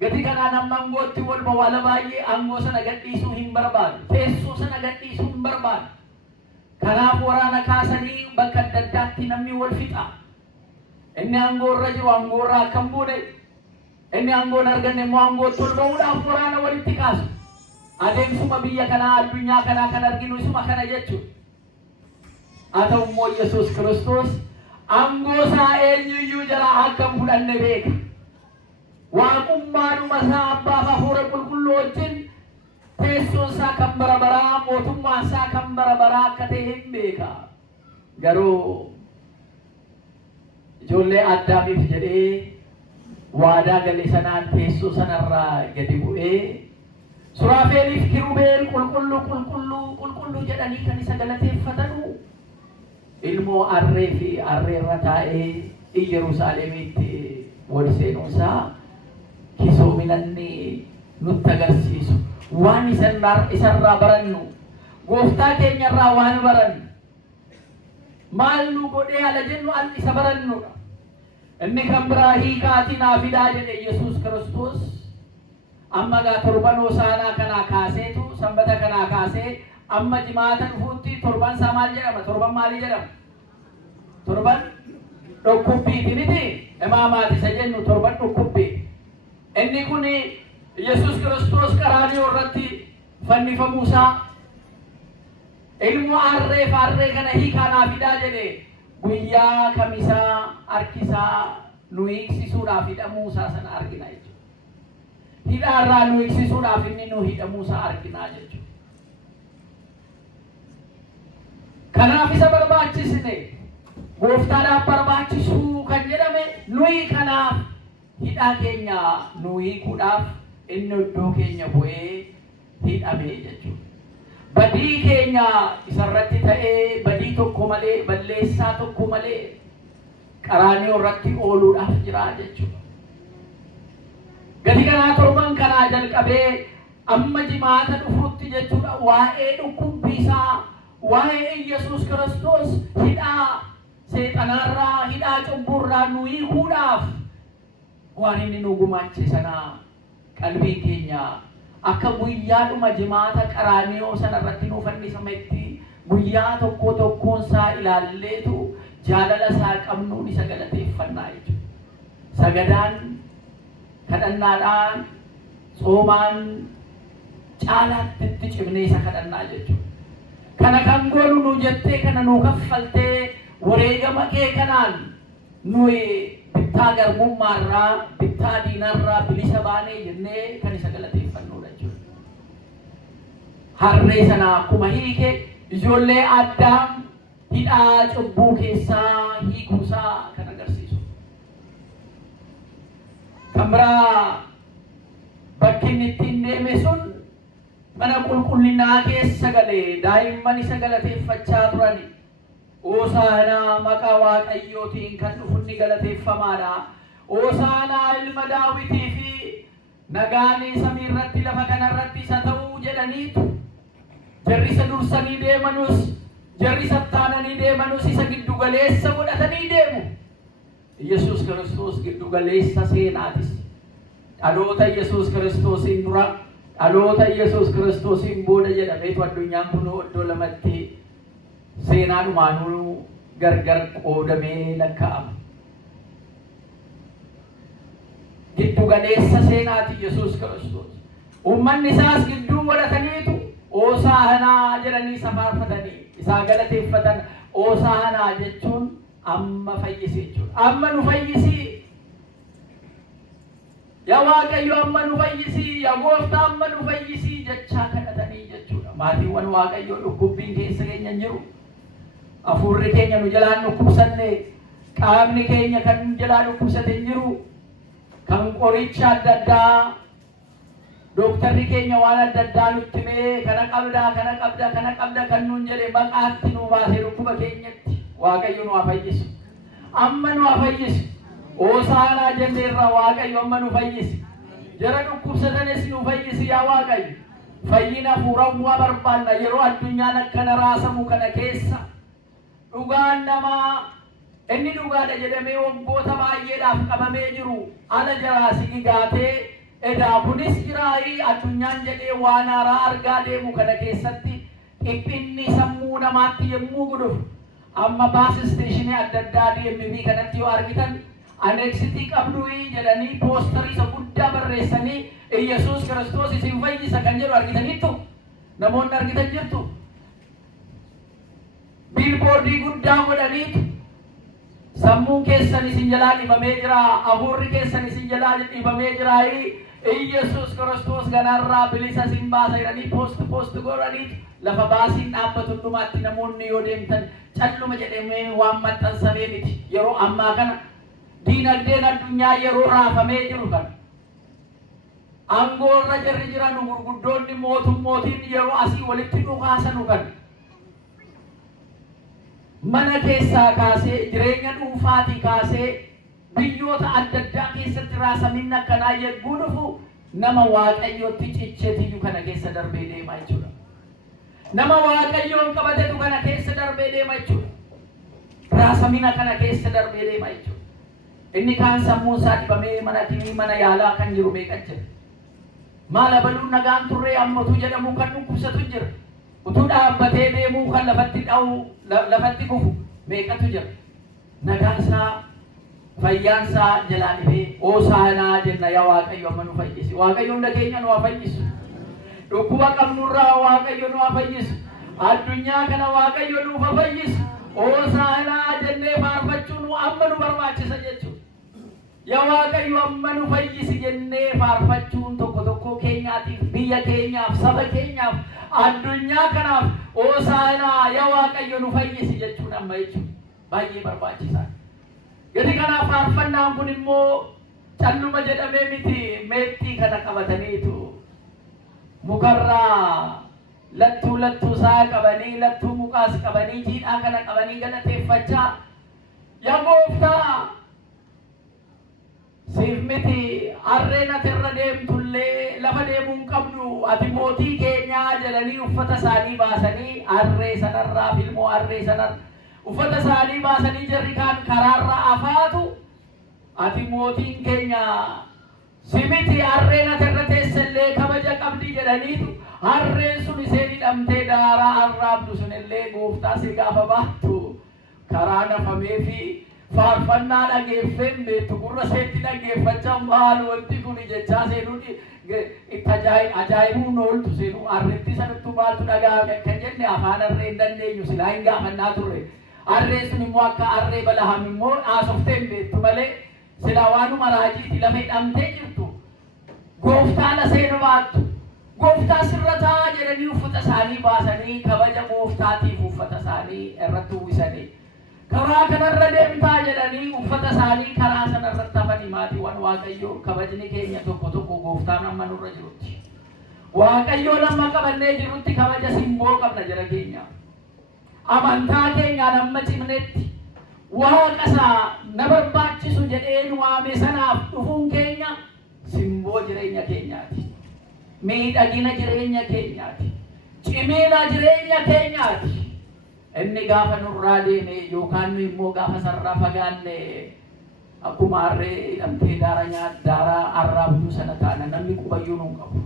Gati kanaan amma aangootti wal bawwaala baay'ee aangoo sana gadhiisuu hin barbaadu. Teessoo sana gadhiisuu hin barbaadu. Kanaaf waraana kaasanii bakka adda addaatti namni wal fixa. Inni aangoo irra jiru aangoo irraa akkam buune. Inni aangoo hin arganne immoo aangootti wal ba'uudhaaf waraana walitti kaasu. Adeemsuma biyya kanaa addunyaa kanaa kan arginu isuma kana jechuudha. Haa ta'u immoo Yesuus Kiristoos aangoo isaa eenyuyyuu jala akkam fudhanne beeka. Waaqummaadhuma isaa abbaaf hafuura qulqulluu wajjin teessoon isaa kan bara baraa mootummaan isaa kan bara baraa akka ta'e hin beeka. Garuu ijoollee Addaamiif jedhee waadaa gale sanaan teessoo sanarraa gadi bu'ee Suraafeeliif kiruubeel qulqulluu jedhanii kan isa galateeffatanu ilmoo harree fi harreerra taa'ee Yerusaalemitti wal seenuusaa kisoominanni nutti agarsiisu waan isarraa barannu gooftaa keenyarraa waan barannu maal nu godhee ala jennu al isa barannudha. Inni kan biraa hiikaatii naaf fidaa jedhe Yesuus Kiristoos amma gaa torban Hoosaanaa kanaa kaaseetu sanbata kanaa kaasee amma jimaata dhufuutti torban isaa maal jedhama? Torban maalii jedhama? Torban dhukkubbiiti miti? Imaamaati isa jennu torban dhukkubbii. Inni kun Yesuus Kiristoos qaraanii irratti fannifamuusaa ilmoo harree kana hiikaa fidaa jedhee guyyaa kamisaa harkisaa nu hiiksisuudhaaf hidhamuusaa sana argina jechuudha. Hidhaarraa nu hiiksisuudhaaf inni nu hidhamuusaa arginaa jechuudha. Kanaaf isa barbaachisne gooftaadhaaf barbaachisuu kan jedhame nuyi kanaaf hidhaa keenya nu hiikuudhaaf inni iddoo keenya bu'ee hidhame jechuudha. Badii keenya isarratti ta'ee badii tokko malee balleessaa tokko malee qaraanii irratti ooluudhaaf jira jechuudha. Gadi kanaa torban kanaa jalqabee amma jimaata dhufuutti jechuudha waa'ee dhukkubbiisaa waa'ee Yesuus Kiristoos hidhaa seexanaarraa hidhaa cubburraa nu hiikuudhaaf waan inni nu gumaache sanaa qalbii keenya akka guyyaadhuma jimaata qaraaniyoo sana irratti nu fannisametti guyyaa tokko tokkoonsaa ilaalleetu jaalala isaa qabnuun isa galateeffannaa jechuudha. Sagadaan kadhannaadhaan soomaan caalaatti itti cimnee isa kadhannaa jechuudha. Kana kan goonu nu jettee kana nu kaffaltee wareegama kee kanaan nuyi bittaa garbummaarraa bittaa diinarraa bilisa baanee jennee kan isa galateeffannudha jechuudha. Harree sana akkuma hiike ijoollee Addaam hidhaa cubbuu keessaa hiikuusaa kan agarsiisu. Kan biraa bakki inni ittiin deeme sun mana qulqullinaa keessa galee daa'imman isa galateeffachaa turani. Hoosaanaa maqaa Waaqayyootiin kan dhufu inni galateeffamaadha. Hoosaanaa ilma Daawitii fi nagaan samii irratti lafa kanarratti isa ta'uu jedhaniitu jarri isa dursanii deemanus jarri isa taananii deemanus isa giddu galeessa godhatanii deemu. Yesuus Kiristoos giddu galeessa seenaatis. Dhaloota Yesuus Kiristoosiin dura dhaloota Yesuus Kiristoosiin booda jedhameetu addunyaan kun iddoo lamatti seenaadhumaanuu gargar qoodamee lakkaa'ama. Giddu galeessa seenaati Yesuus Kiristoos. Uummanni isaas gidduu godhataniitu Hoosaanaa jedhanii isa faarfatanii isaa galateeffatan. Hoosaanaa jechuun amma fayyisi jechuudha. Amma nu fayyisi. Yaa Waaqayyo amma nu fayyisi. Yaa Gooftaa amma nu fayyisi jechaa kadhatanii jechuudha. Maatiiwwan Waaqayyoo dhukkubbiin keessa keenya hin jiru. Hafuurri keenya nu jalaan dhukkubsanne qaamni keenya kan nu jalaa dhukkubsate hin jiru. Kan qoricha adda addaa dooktarri keenya waan adda addaa nutti himee kana qabda kan nuun jedhe maqaatti nu baasee dhukkuba keenyatti Waaqayyo nu haa fayyisu. Amma nu haa fayyisu. Hoosaanaa jenneerra Waaqayyo amma nu fayyisi. Jara dhukkubsatanis nu fayyisi yaa Waaqayyo. Fayyina hafuurawwaa barbaanna yeroo addunyaan akkana raasamu kana keessa. Dhugaan namaa inni dhugaadha jedhamee waggoota baay'eedhaaf qabamee jiru ala jaraasi gigaatee edaa kunis jiraayii addunyaan jedhee waan haaraa argaa deemu kana keessatti dhiphinni sammuu namaatti yommuu godhuuf amma baas isteeshinii adda addaa DMV kanatti yoo argitan aneeksitii qabduu jedhanii poostarii isa guddaa barreessanii Yesuus Kiristoos isin fayyisa kan jedhu argitaniittu namoonni argitan jirtu. Biilboordii guddaa godhaniitu sammuun keessan isin jalaa dhibamee jira, hafuurri keessan isin jalaa dhibamee jira. Yesuus Kiristoos ganarraa bilisa isin baasa jedhanii poost godhaniitu lafa baasiin dhaabbatu hundumaatti namoonni yoo deemtan calluma jedhamee waan maxxansamee miti. Yeroo ammaa kana diinagdeen addunyaa yeroo raafamee jiru kana aangoorra jarri jiran gurguddoonni mootummootiin yeroo asii walitti dhukaasanu kana mana keessaa kaasee jireenya dhuunfaatii kaasee biyyoota adda addaa keessatti raasaminni akkanaa yegguu dhufu nama Waaqayyootti cicceetiyyuu kana keessa darbee deema jechuudha. Nama Waaqayyoon qabatetu kana keessa darbee deema jechuudha. Raasamina kana keessa darbee deema jechuudha. Inni kaan sammuun isaa dhibamee mana yaalaa kan jiru meeqa jira. Maal abaluun nagaan turree ammatu jedhamu kan dhukkubsatu jira. Utuu dhaabbatee deemuu kan lafatti kufu meeqatu jira. Nagaan isaa fayyaansaa jalaa dhibee hoosaanaa jenna yaa Waaqayyo amma nu fayyisi. Waaqayyo hunda keenya nu haa fayyisu. Dhukkuba qabnurraa Waaqayyo nu haa fayyisu. Addunyaa kana Waaqayyo nuuf haa fayyisu. Hoosaanaa jennee faarfachuun amma nu barbaachisa jechuudha. Yaa Waaqayyo amma nu fayyisi jennee faarfachuun tokko tokko keenyaatiif, biyya keenyaaf, saba keenyaaf, addunyaa kanaaf hoosaanaa yaa Waaqayyo nu fayyisi jechuun amma jechuudha. Baay'ee barbaachisaa. Gadi kanaaf faarfannaan kun immoo calluma jedhamee miti, meexxii kana qabataniitu mukarraa lattuu isaa qabanii, lattuu mukaas qabanii, jiidhaa kana qabanii galateeffachaa yaa Gooftaa siif miti harreen ati irra deemtullee lafa deemuu hin qabdu, ati mootii keenyaa jedhanii uffata isaanii baasanii harree sanarraa filmoo harree sanarra uffata isaanii baasanii jarri kaan karaarra afaatu, ati mootiin keenya simiti harreen ati irra teessellee kabaja qabdi jedhaniitu harreen sun isheen hidhamtee daaraa arraabdu sunillee Gooftaa si gaafa baattu karaa nafamee fi faarfannaa dhageeffeen beektu gurra seetti dhaggeeffachaa maal wanti kun jechaa seenuun itti ajaa'ibuun ooltu seenu harreetti sanattu maaltu dhagaa kan jenne afaan harree hin dandeenyu silaa hin gaafannaa turre. Harreen sun immoo akka harree Balaham immoo haasofteen beektu malee silaa waanuma raajiiti lafa hidhamtee jirtu. Gooftaa la seenu baattu. Gooftaa sirrataa jedhanii uffata isaanii baasanii kabaja Gooftaatiif uffata isaanii irratti uwwisanii. Karaa kanarra deemtaa jedhanii uffata isaanii karaa sanarratti hafanii maatiiwwan Waaqayyoo kabajni keenya tokko tokko Gooftaan amma nurra jirutti. Waaqayyoo amma qabannee jirutti kabaja simboo qabna jara keenya. Amantaa keenya amma cimnetti Waaqasaa na barbaachisu jedhee nu waame sanaaf dhufuun keenya simboo jireenya keenyaati. Miidhagina jireenya keenyaati. Cimina jireenya keenyaati. Inni gaafa nurraa deeme yookaan nu immoo gaafa sarraa fagaanne akkuma harree hidhamtee daaraa arraabduu sana taana namni qubayyuu nu qabu.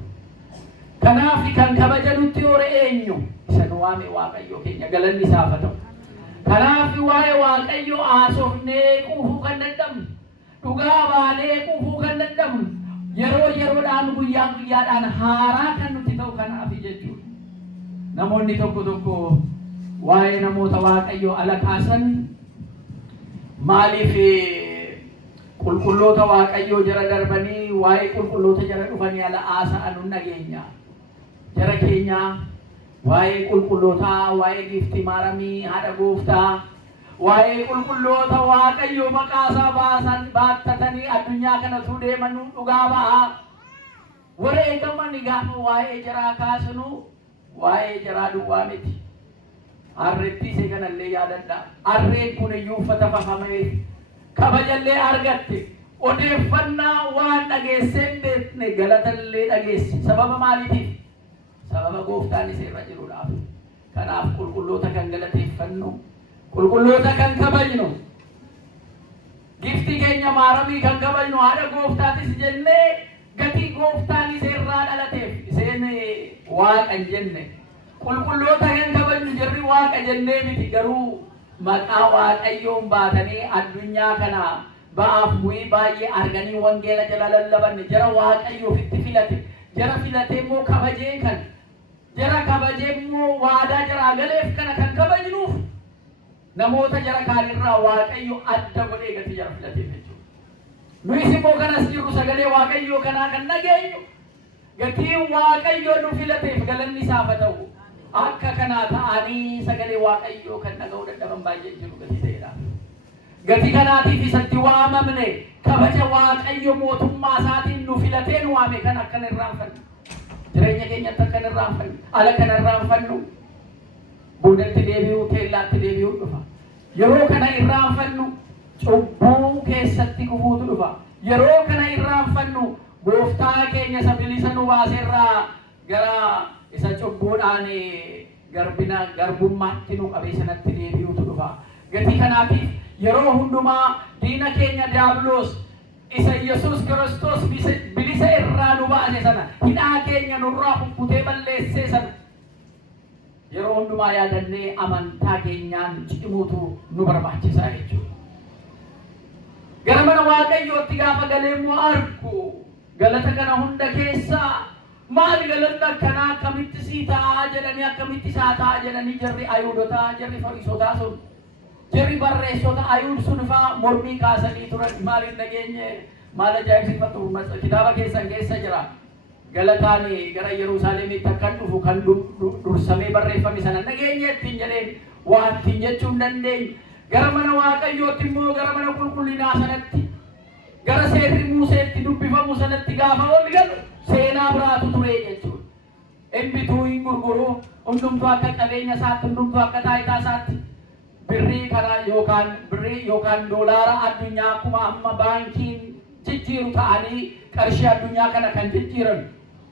Kanaaf kan kabaja nutti hore eenyu isa nu waame Waaqayyo keenya galanni isaaf haa ta'u. Kanaaf waa'ee Waaqayyo haasofnee quufuu kan danda'amnu, dhugaa baanee quufuu kan danda'amnu, yeroo yeroodhaan guyyaa guyyaadhaan haaraa kan nuti ta'u kanaaf jechuudha. Namoonni tokko tokko waa'ee namoota Waaqayyo ala kaasan maaliif qulqulloota Waaqayyo jara darbanii waa'ee qulqulloota jara dhufanii ala haasa'an nun dhageenya. Jara keenya waa'ee qulqullootaa, waa'ee Giiftii Maaramii haadha Gooftaa, waa'ee qulqulloota Waaqayyo maqaasaa baasan baattatanii addunyaa kanatu deemanuu dhugaa ba'aa. Wareegamani gaafa waa'ee jaraa kaasanu waa'ee jaraa duwwaa miti. Harreetti isee kanallee yaadadha. Harreen kun iyyuu uffata fafamee kabajallee argatte. Odeeffannaa waan dhageesseen beekne galatallee dhageesse. Sababa maaliitiif? Sababa Gooftaan isee irra jiruudhaaf. Kanaaf qulqulloota kan galateeffannu, qulqulloota kan kabajnu, Giiftii keenya Maaramii kan kabajnu haadha Gooftaatis jennee gatii Gooftaan isee irraa dhalateef iseen Waaqa hin jenne. Qulqulloota kan kabajnu jarri Waaqa jennee miti garuu maqaa Waaqayyoon baatanii addunyaa kana ba'aaf bu'ii baay'ee arganii wangeela jala lallabanne jara Waaqayyoof itti filate. Jara filatee immoo kabajee kan jara kabajee immoo waadaa jaraa galeef kana kan kabajnuuf namoota jara kaanirraa Waaqayyo adda godhee gatii jara filateef jechuudha. Nuyis immoo kanas jirru sagalee Waaqayyoo kanaa kan dhageenyu gatii Waaqayyo nu filateef galanni isaaf haa ta'u. Akka kanaa ta'anii sagalee Waaqayyoo kan dhaga'uu dadhaban baay'ee jiru gatii ta'eedhaaf. Gatii kanaatiif isatti waamamne kabaja Waaqayyo mootummaa isaatiin nu filatee nu waame kan akkan irraanfannu. Jireenya keenyatti akkan irraanfannu. Ala kan irraanfannu. Boodatti deebi'uu teellaatti deebi'uu dhufa. Yeroo kana irraanfannu cubbuu keessatti kufuutu dhufa. Yeroo kana irraanfannu Gooftaa keenya isa bilisa nu baaseerraa gara isa cubbuudhaan garbummaatti nu qabee sanatti deebi'uutu dhufa. Gatii kanaatiif yeroo hundumaa diina keenya diiyaabiloos isa Yesuus Kiristoos bilisa irraa nu baase sana hidhaa keenya nurraa kukkutee balleessee sana yeroo hundumaa yaadannee amantaa keenyaan cimuutu nu barbaachisaa jechuudha. Gara waaqayyootti gaafa galee immoo argu galata kana hunda keessaa maal galanni akkanaa akkamitti sii ta'a jedhanii akkamitti isaa ta'a jedhanii jarri ayuudotaa jarri fariisotaa sun jarri barreessota ayuud sun faa mormii kaasanii turan maaliin dhageenye maal ajaa'ibsiifatu kitaaba keessan keessa jira galataan gara Yerusaalemitti akkan dhufu kan dursamee barreeffame sana dhageenye ittiin jedheen waan ittiin jechuu hin dandeenye gara mana waaqayyootti immoo gara mana qulqullinaa sanatti gara seerri Museetti dubbifamu sanatti gaafa ol galu seenaa biraatu ture jechuudha. Bituu hin gurguru hundumtuu akka qabeenya isaatti hundumtuu akka taayitaa isaatti birrii kana yookaan doolaara addunyaa akkuma amma baankiin jijjiiru ta'anii qarshii addunyaa kana kan jijjiiran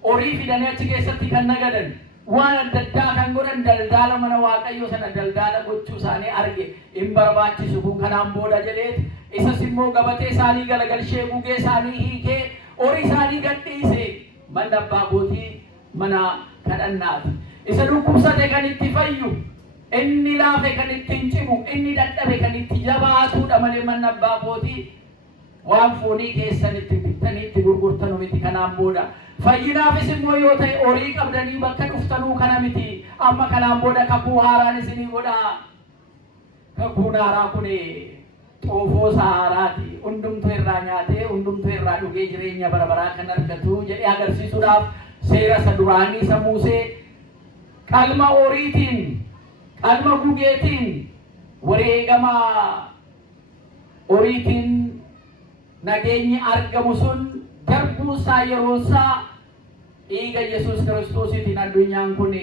horii fidanii achi keessatti kan nagadan waan adda addaa kan godhan daldala mana waaqayyoo sana daldala gochuu isaanii arge hin barbaachisu kun kanaan booda jedheet isas immoo gabatee isaanii galagalshee gugee isaanii hiikee horii isaanii gadhiise mana abbaa kootii mana kadhannaati isa dhukkubsate kan itti fayyu inni laafe kan ittiin cimu inni dadhabe kan itti jabaatuudha malee mana abbaa kootii waan foonii keessanitti bittanii itti gurgurtanu miti kanaan booda fayyinaafis immoo yoo ta'e horii qabdanii bakka dhuftanuu kana miti amma kanaan booda kakuu haaraan isinii godhaa kakuun haaraa kun xoofoo saaraati hundumtuu irraa nyaatee hundumtuu irraa dhugee jireenya bara baraa kan argatu jedhee agarsiisuudhaaf seera isa duraanii isa Musee qalma horiitiin qalma gugeetiin wareegama horiitiin nageenyi argamu sun darbuusaa yeroonsaa dhiiga Yesuus Kiristoosiitiin addunyaan kun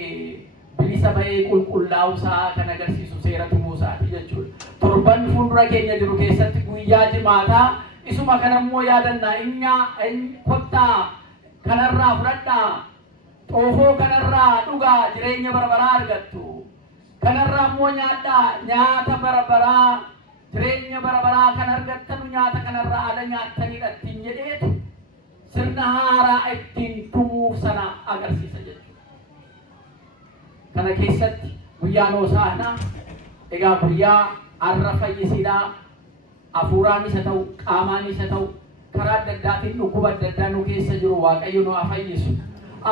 bilisa ba'ee qulqullaa'uusaa kan agarsiisu seera Musaati jechuudha. Torban fuuldura keenya jiru keessatti guyyaa jimaataa isuma kanammoo yaadannaa inni kottaa kanarraa fudhadhaa xoofoo kanarraa dhugaa jireenya bara baraa argattu kanarraa immoo nyaadhaa nyaata bara baraa jireenya bara baraa kan argattanu nyaata kanarraa ala nyaattaniidha ittiin jedheetu sirna haaraa ittiin dhumuuf sana agarsiisa jechuudha. Kana keessatti guyyaan Hoosaa'inaa egaa guyyaa arra fayyisiidhaa hafuuraan isa ta'u qaamaan isa ta'u karaa adda addaatiin dhukkuba adda addaa nu keessa jiru Waaqayyo nu haa fayyisu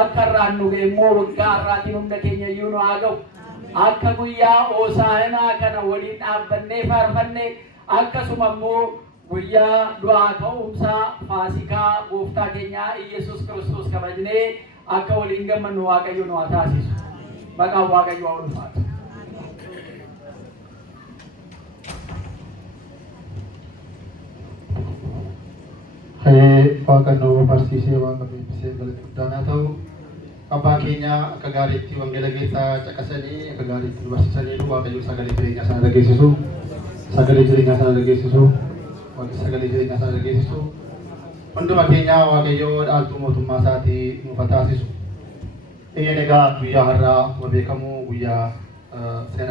akka irraan nu ga'e immoo waggaa har'aatiin hunda keenya iyyuu nu haa ga'u akka guyyaa Hoosaa'inaa kana waliin dhaabbannee faarfannee akkasuma immoo guyyaa du'aa ka'umsaa Faasikaa gooftaa keenyaa Iyesuus Kiristoos kabajnee akka waliin gammannu Waaqayyo nu haa taasisu. Maqaan Waaqayyo haa ulfaatu. Waaqayyo barsiisee waan beeksisee galata guddaa ta'u abbaa keenya akka gaariitti wangeela keessaa caqasanii akka gaariitti barsiisanii Waaqayyo sagalee jireenyaa sana dhageessisu sagalee jireenyaa sana dhageessisu sagalee jireenyaa sana dhageessisu hunduma keenya Waaqayyo dhaaltuu mootummaa isaatii nuuf taasisu. Egaa guyyaa har'aa beekamu guyyaa